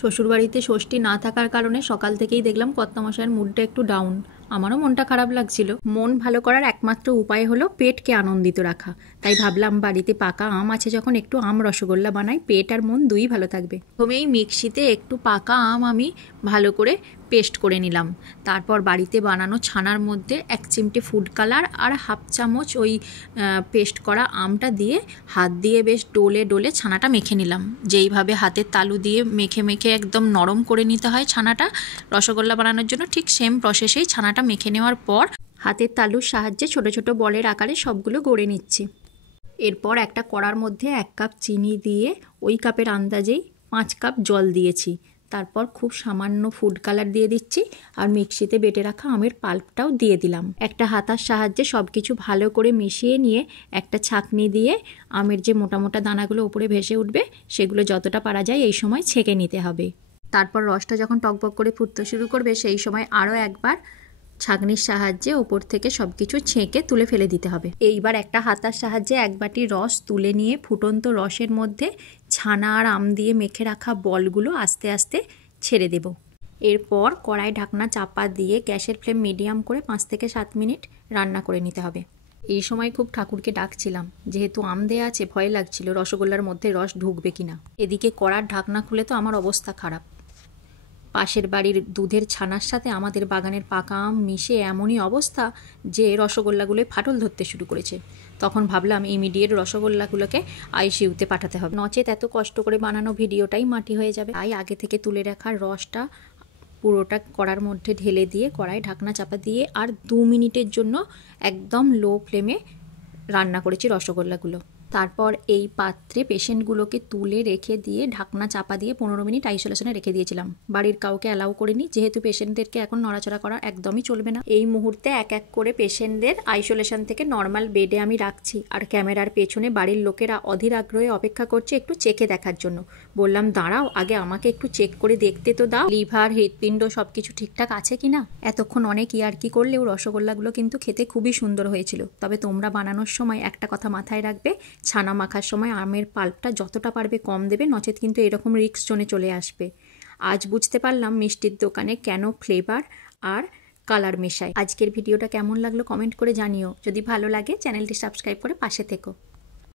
শ্বশুরবাড়িতে ষষ্ঠী না থাকার কারণে সকাল থেকেই দেখলাম কর্তামশাইয়ের মুডটা একটু ডাউন। আমারও মনটা খারাপ লাগছিল। মন ভালো করার একমাত্র উপায় হলো পেটকে আনন্দিত রাখা। তাই ভাবলাম বাড়িতে পাকা আম আছে যখন একটু আম রসগোল্লা বানাই, পেট আর মন দুই ভালো থাকবে। প্রথমেই মিক্সিতে একটু পাকা আম আমি ভালো করে পেস্ট করে নিলাম। তারপর বাড়িতে বানানো ছানার মধ্যে 1 চিমটে ফুড কালার আর হাফ চামচ ওই পেস্ট করা আমটা দিয়ে হাত দিয়ে বেশ ডোলে ডোলে ছানাটা মেখে নিলাম। যেইভাবে হাতের তালু দিয়ে মেখে মেখে একদম নরম করে নিতে হয় ছানাটা রসগোল্লা বানানোর জন্য, ঠিক সেম প্রসেসেই ছানাটা মেখে নেওয়ার পর হাতের তালুর সাহায্যে ছোট ছোট বলের আকারে সবগুলো গড়ে নিচ্ছি। এরপর একটা কড়ার মধ্যে 1 কাপ চিনি দিয়ে ওই কাপের আন্দাজেই 5 কাপ জল দিয়েছি। তারপর খুব সামান্য ফুড কালার দিয়ে দিচ্ছি আর মিক্সিতে বেটে রাখা আমের পাল্পটাও দিয়ে দিলাম। একটা হাতার সাহায্যে সব কিছু ভালো করে মিশিয়ে নিয়ে একটা ছাঁকনি দিয়ে আমের যে মোটা মোটা দানাগুলো উপরে ভেসে উঠবে সেগুলো যতটা পারা যায় এই সময় ছেঁকে নিতে হবে। তারপর রসটা যখন টকবক করে ফুটতে শুরু করবে সেই সময় আরও একবার ছাঁকনির সাহায্যে ওপর থেকে সব কিছু ছেঁকে তুলে ফেলে দিতে হবে। এইবার একটা হাতার সাহায্যে 1 বাটি রস তুলে নিয়ে ফুটন্ত রসের মধ্যে ছানা আর আম দিয়ে মেখে রাখা বলগুলো আস্তে আস্তে ছেড়ে দেব। এরপর কড়াই ঢাকনা চাপা দিয়ে গ্যাসের ফ্লেম মিডিয়াম করে 5 থেকে 7 মিনিট রান্না করে নিতে হবে। এই সময় খুব ঠাকুরকে ডাকছিলাম, যেহেতু আম দেয়া আছে ভয় লাগছিল রসগোল্লার মধ্যে রস ঢুকবে কিনা। এদিকে কড়ার ঢাকনা খুলে তো আমার অবস্থা খারাপ। পাশের বাড়ির দুধের ছানার সাথে আমাদের বাগানের পাকা আম মিশে এমনই অবস্থা যে রসগোল্লাগুলোয় ফাটল ধরতে শুরু করেছে। তখন ভাবলাম ইমিডিয়েট রসগোল্লাগুলোকে আইসিইউতে পাঠাতে হবে, নচেত এত কষ্ট করে বানানো ভিডিওটাই মাটি হয়ে যাবে। তাই আগে থেকে তুলে রাখার রসটা পুরোটা কড়ার মধ্যে ঢেলে দিয়ে কড়াই ঢাকনা চাপা দিয়ে আর 2 মিনিটের জন্য একদম লো ফ্লেমে রান্না করেছি রসগোল্লাগুলো। তারপর এই পাত্রে পেশেন্টগুলোকে তুলে রেখে দিয়ে ঢাকনা চাপা দিয়ে 15 মিনিট আইসোলেশনে রেখে দিয়েছিলাম। বাড়ির কাউকে অ্যালাউ করিনি, যেহেতু পেশেন্টদেরকে এখন নড়াচড়া করা একদমই চলবে না। এই মুহূর্তে এক এক করে পেশেন্টদের আইসোলেশন থেকে নর্মাল বেডে আমি রাখছি আর ক্যামেরার পেছনে বাড়ির লোকেরা অধীর আগ্রহে অপেক্ষা করছে একটু চেকে দেখার জন্য। বললাম দাঁড়াও, আগে আমাকে একটু চেক করে দেখতে তো দাও, লিভার হৃৎপিণ্ড সব কিছু ঠিকঠাক আছে কিনা। এতক্ষণ অনেক ইয়ার্কি করলেও রসগোল্লাগুলো কিন্তু খেতে খুবই সুন্দর হয়েছিল। তবে তোমরা বানানোর সময় একটা কথা মাথায় রাখবে, ছানা মাখার সময় আমের পাল্পটা যতটা পারবে কম দেবে, নচেত কিন্তু এরকম রিস্ক জোনে চলে আসবে। আজ বুঝতে পারলাম মিষ্টির দোকানে কেন ফ্লেভার আর কালার মেশায়। আজকের ভিডিওটা কেমন লাগলো কমেন্ট করে জানিও। যদি ভালো লাগে চ্যানেলটি সাবস্ক্রাইব করে পাশে থেকো।